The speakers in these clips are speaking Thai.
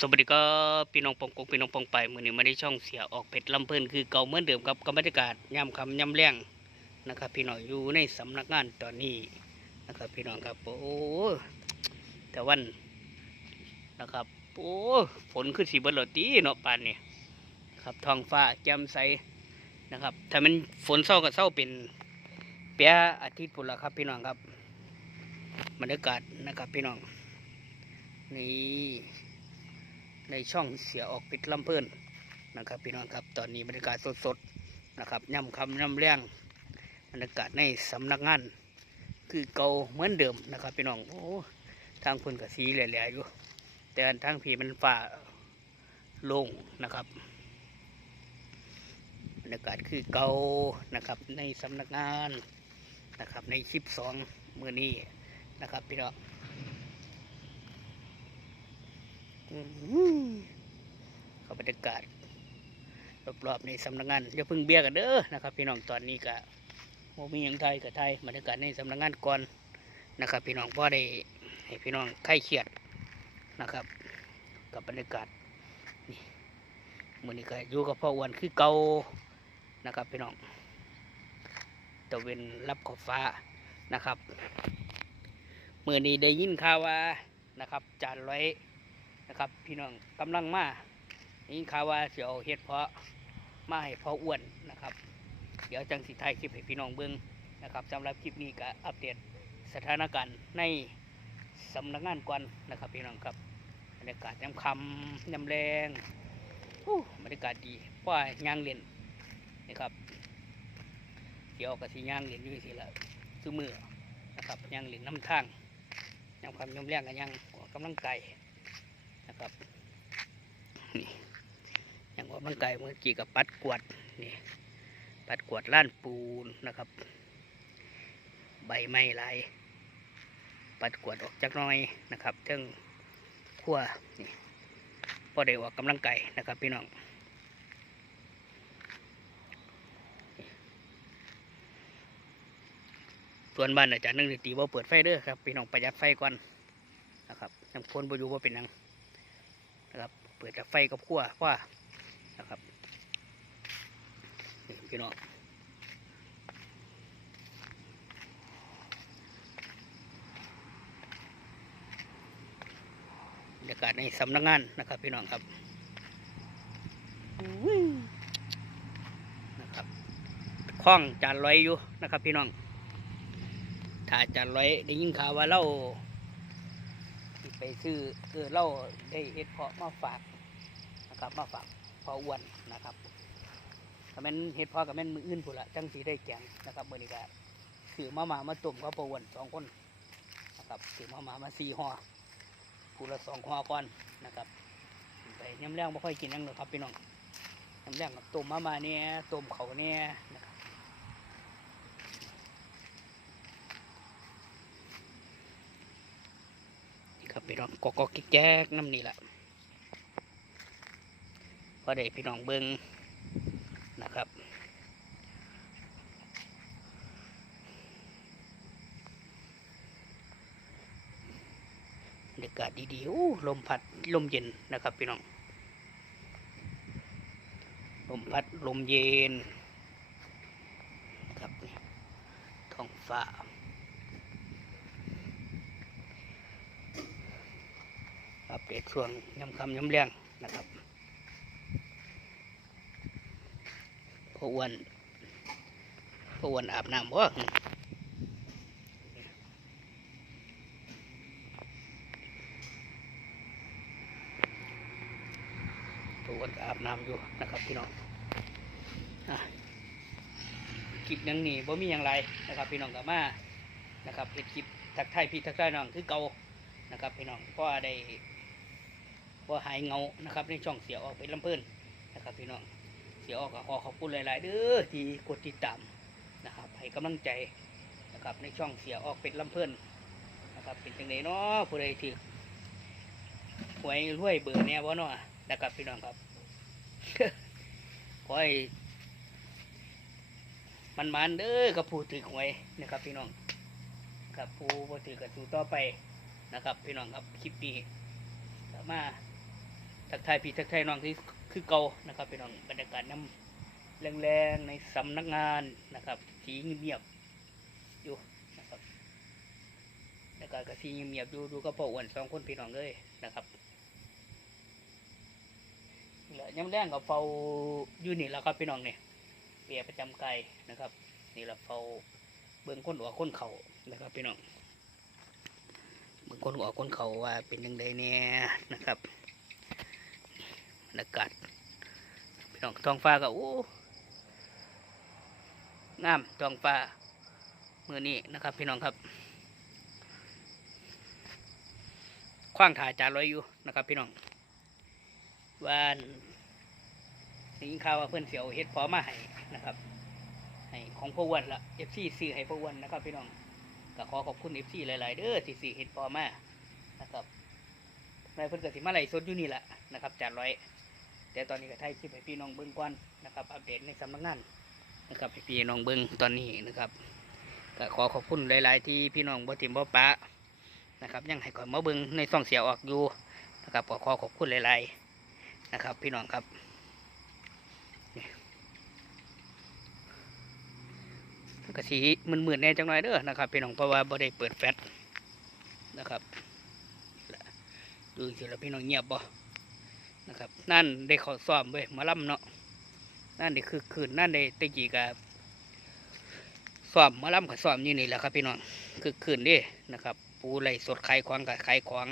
สวัสดีครับพี่น้องปองกงพี่น้องปองไปมือนี้มาได้ช่องเสียออกเพชรลำเพลินคือเก่าเหมือนเดิมครับกับบรรยากาศยามคำยามแรงนะครับ พี่น้องอยู่ในสำนักงานตอนนี้นะครับ พี่น้องครับโอ้แต่วันนะครับโอ้ฝนขึ้นสีบนโรตีเนาะปานนี่ครับท้องฟ้าแจ่มใสนะครับถ้ามันฝนเศร้าก็เศร้าเป็นเปียอาทิตย์พุ่นละครับ พี่น้องครับบรรยากาศนะครับพี่น้องนี่ ในช่องเสียออกปิดลำเพลินนะครับพี่น้องครับตอนนี้บรรยากาศสดๆนะครับย่ำคำย่ำแรงบรรยากาศในสำนักงาน คือเก่าเหมือนเดิมนะครับพี่น้องโอ้ทางคนกับสีแหล่ๆอยู่ แต่ทางผีมันฝ่าลงนะครับบรรยากาศคือเก่านะครับในสำนักงานนะครับในคลิปสองมือนี้นะครับพี่น้อง อืม เขาบรรยากาศรอบๆในสำนักงานอย่าเพึ่งเบี้ยกันเด้อนะครับ พี่น้องตอนนี้ก็โมมีหยังไทยกับไทยบรรยากาศในสำนักงานก่อนนะครับ พี่น้องพ่อได้ให้พี่น้องไข้เครียดนะครับ กับบรรยากาศนี่มือนี้ก็อยู่กับพ่ออ้วนคือเก่านะครับพี่น้องตะเวนรับขอบฟ้านะครับมือนี้ได้ยินข่าวว่านะครับจานร้อย นะครับ พี่น้องกำลังมานี่ข่าวว่าเสียวเฮ็ดเพาะมาให้เพาะอ้วนนะครับ เดี๋ยวจังสิถ่ายคลิปให้พี่น้องเบิ่งนะครับสำหรับคลิปนี้ก็อัปเดตสถานการณ์ในสำนักงานก่อนนะครับพี่น้องครับบรรยากาศยามค่ำยามแรงอู้บรรยากาศดีเพราะว่าย่างเล่นนะครับเดี๋ยวก็สิย่างเล่นอยู่สิละซื้อมือนะครับย่างเล่นน้ำทางยามค่ำยามแรงก็ย่างกำลังไกาย นะครับนี่อย่างออกกำลังกายเมื่อกี้กับปัดกวดนี่ปัดกวดล้านปูนนะครับ ใบไม้ลายปัดกวดออกจากน้อยนะครับเทิงขั้วนี่พอได้ออกกำลังไกายนะครับพี่น้องส่วนบ้านอาจารย์นึงนี่ตีว่าเปิดไฟเด้อครับพี่น้องประหยัดไฟก่อนนะครับน้ำคนบอยู่ว่าเป็นยัง นะครับ เปิดจากไฟกับขั้วว่านะครับนี่พี่น้องบรรยากาศในสำนักงานนะครับพี่น้องครับอุ้ยนะครับคล้องจานลอยอยู่นะครับ พี่น้องถ้าจานลอยได้ยินข่าวว่าเราที่ ไปซื้อเออเราได้เฮ็ดเพาะมาฝากนะครับมาฝากพออ้วนนะครับก็แม่นเฮ็ดเพาะกับแม่นมืออื่นพุ่นละจังสีได้แกงนะครับบร์นี้ก็ซื้อมามามาต้มกับพออ้วนสองคนนะครับซื้อมามามาสี่ห่อผู้ละสองห่อก่อนนะครับไปน้ำแรงไม่ค่อยกินนั่งหรอกครับพี่น้องน้ำแรงกับต้มมามาเนี่ยต้มเขาเนี่ยนะครับ นี่ครับพี่น้ องกอกๆแก๊กน้ำนี่แหละพอได้พี่น้องเบิ้งนะครับบรรยากาศดีๆอู้ลมพัดลมเย็นนะครับพี่น้อง ลมพัดลมเย็นครับท้องฟ้า อัปเดตช่วงย้ำคำย้ำแรงนะครับพออ้วนพออ้วนอาบน้ำบ่หึพออ้วนก็อาบน้ำอยู่นะครับพี่น้องอะคลิปยังนี่บ่มีอย่างไรนะครับพี่น้องกับมานะครับเห็ดคลิปทักทายพี่ทักทายน้องคือเก่านะครับพี่น้องก็ได้ ว่าหายเงานะครับในช่องเสียออกเป็นลำเพิ่นนะครับพี่น้องเสียออกก็ขอขอบคุณหลาย ๆ เด้อที่กดติดตามนะครับให้กำลังใจนะครับในช่องเสียออกเป็นลำเพิ่นนะครับเป็นจังไดเนาะผู้ใดถือหวยรวยเบอร์เนี่ยบ่เนาะนะครับพี่น้องครับขอให้มันมันๆเด้อกับผู้ถือหวยนะครับพี่น้องกับผู้บ่ถือกับสู้ต่อไปนะครับพี่น้องครับคลิปนี้มา ทักทายพี่ทักทายน้องที่คือเก่านะครับพี่น้องบรรยากาศน้ำแรงๆในสำนักงานนะครับสีเงียบๆอยู่นะครับบรรยากาศก็สีเงียบๆอยู่ดูก็พออ้วนสองคนพี่น้องเลยนะครับนี่แหละย้ำแรงกับเฝ้าอยู่นี่แล้วครับพี่น้องเนี่ยเปียประจำไกายนะครับ นี่แหละเฝ้าเบื้องคนหัวคนเขานะครับพี่น้องเบื้องคนหัวคนเขาว่าเป็นยังไงเนี่ยนะครับ รยากาศพี่น้องท้องฟ้าก็โอ้งามท้องฟ้ามือนี้นะครับ พี่น้องครับคว้างถ่ายจานลอยอยู่นะครับ พี่น้องว่าได้ยินข่าวว่าเพื่อนเสียวเฮ็ดพอมาให้นะครับ ให้ของพ่อวันละเอฟซีซื้อให้พ่อวันนะครับ พี่น้องก็ขอขอบคุณเอฟซีหลาย ๆ เด้อที่ซื้อเฮ็ดพอมานะครับนายเพิ่อนเก็สิมาไหล่สดอยู่นี่แหละนะครับจานร้อย แต่ตอนนี้ก็ถ่ายคลิปให้พี่น้องเบิ่งก่อนนะครับ อัปเดตในสำนักงานนะครับให้พี่น้องเบิ่งตอนนี้นะครับก็ขอขอบคุณหลาย ๆ ที่พี่น้องบ่ทิมบ่ปะนะครับ ยังให้ก่อนมาเบิ่งในซ่องเสียออกอยู่นะครับก็ขอขอบคุณหลาย ๆ นะครับ พี่น้องครับก็สีมันเหมือนๆแน่จังหน่อยเด้อนะครับพี่น้องเพราะว่าบ่ได้เปิดแฟลชนะครับดูสิแล้วพี่น้องเงียบบ่ นะครับ นั่นได้ขาซ้อมเว้ยมาล่ำเนาะนั่นได้คือคืนนั่นได้ตะกี้กับซ้อมมาล่ำกับซ้อมอยู่นี่แหละครับพี่น้องคือคืนดินะครับ ปูไหลสดไขายของกับไขายของ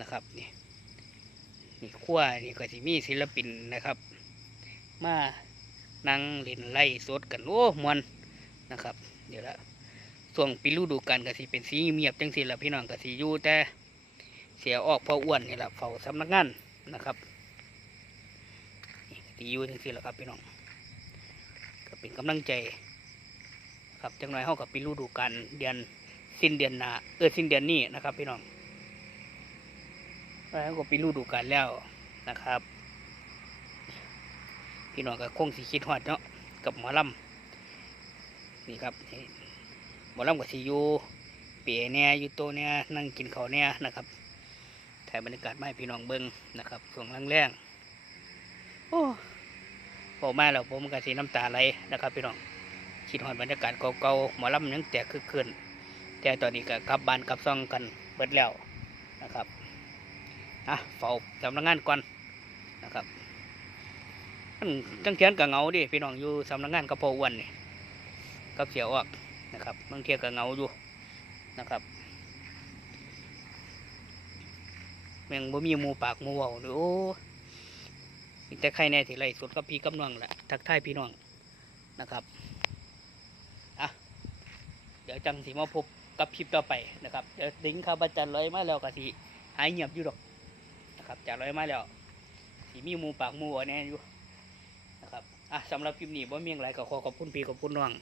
นะครับนี่นี่ขั้วนี่ก็สิมีศิลปินนะครับ มานั่งเล่นไล่สดกันโอ้มวนนะครับ เดี๋ยวละส่วงปีฤดูกาลก็สิเป็นสีเมียบจังสิละพี่น้องก็สิอยู่แต่เสียออกเพราะอ้วนนี่แหละเฝ้าสำนักงานนะครับ สิอยู่จังสิละครับพี่น้องก็เป็นกำลังใจ ครับจังหน่อยเฮากับปีฤดูกาลเดือนสิ้นเดือนหน้าเออสิ้นเดือนนี้นะครับพี่น้องแล้วก็ปีฤดูกาลแล้วนะครับ พี่น้องก็คงสิคิดฮอดเนาะกับหมอลำนี่ครับหมอลำกับซีอยูเปียเนี่ยอยู่โตเนี่ยนั่งกินข้าวเนี่ยนะครับถ่ายบรรยากาศมาให้พี่น้องเบิ้งนะครับส่วงแรงๆโอ้ พอมาแล้วผมก็สีน้ำตาไหลนะครับพี่น้องคิดหอดบรรยากาศเก่าๆหมอลำยังแตกคือคืนแต่ตอนนี้ก็กลับบ้านกลับซ่องกันเบิดแล้วนะครับอะเฝ้าสำนักงานก่อนนะครับมันจังเทียนกับเงาดิพี่น้องอยู่สำนักงานกับพ่ออ้วนนี่กับเสียออกนะครับบางเทียก็เงาอยู่นะครับแมงบ่มีมูปากมูเว้าเด้อโอ้ มีแต่ใครแน่ที่ไรสุดกับพี่กับน้องแหละทักทายพี่น้องนะครับอะเดี๋ยวจังสิมาพบกับคลิปต่อไปนะครับเดี๋ยวดิ้งข้าวบาจันลอยมาแล้วก็สิหายเงียบอยู่ดอกนะครับจันลอยมาแล้วสิมีมูปากมูเว้าแน่อยู่นะครับอะสำหรับคลิปนี้บ่มีอย่างไรก็ขอขอบคุณพี่ขอบคุณน้อง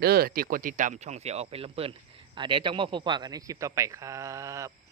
เด้อติดกดติดตามช่องเสียออกเป็นลำเพิ่นอ่าเดี๋ยวจังมาพบปะกันในคลิปต่อไปครับ